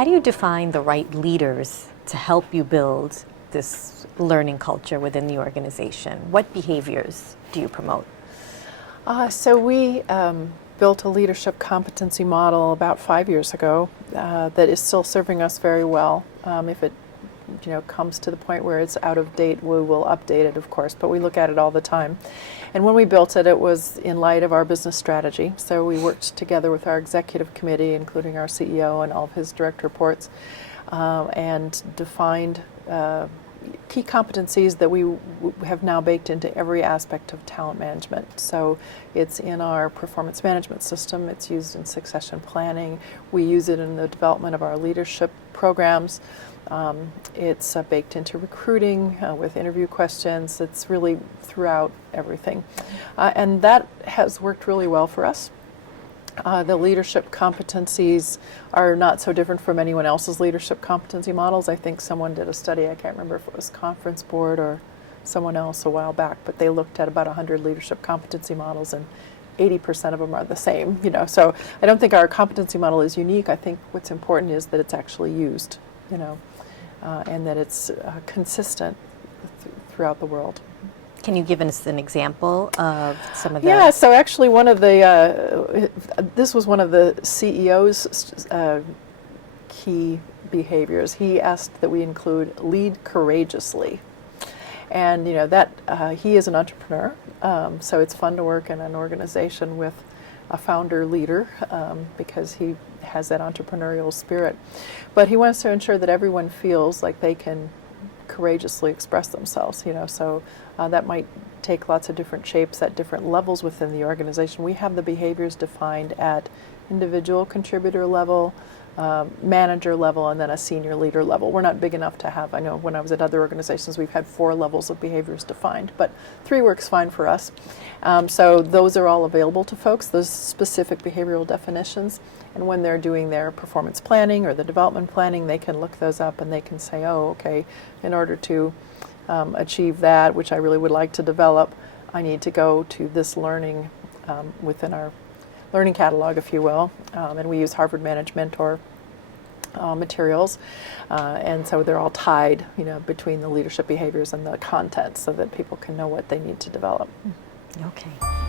How do you define the right leaders to help you build this learning culture within the organization? What behaviors do you promote? So we built a leadership competency model about 5 years ago that is still serving us very well. If it comes to the point where it's out of date, we will update it, of course, but we look at it all the time. And when we built it, it was in light of our business strategy. So we worked together with our executive committee, including our CEO and all of his direct reports, and defined key competencies that we have now baked into every aspect of talent management. So it's in our performance management system, it's used in succession planning, we use it in the development of our leadership programs. It's baked into recruiting with interview questions. It's really throughout everything. And that has worked really well for us. The leadership competencies are not so different from anyone else's leadership competency models. I think someone did a study, I can't remember if it was Conference Board or someone else a while back, but they looked at about 100 leadership competency models and 80% of them are the same. So I don't think our competency model is unique. I think what's important is that it's actually used, and that it's consistent throughout the world. Can you give us an example of some of the... Yeah, so actually one of the, this was one of the CEO's key behaviors. He asked that we include lead courageously. And that he is an entrepreneur, so it's fun to work in an organization with a founder leader because he has that entrepreneurial spirit. But he wants to ensure that everyone feels like they can courageously express themselves, so that might take lots of different shapes at different levels within the organization. We have the behaviors defined at individual contributor level, manager level, and then a senior leader level. We're not big enough to have, I know when I was at other organizations we've had 4 levels of behaviors defined, but 3 works fine for us. So those are all available to folks, those specific behavioral definitions, and when they're doing their performance planning or the development planning, they can look those up and they can say, oh, okay, in order to achieve that, which I really would like to develop, I need to go to this learning within our learning catalog, if you will, and we use Harvard Managed Mentor materials, and so they're all tied, between the leadership behaviors and the content so that people can know what they need to develop. Okay.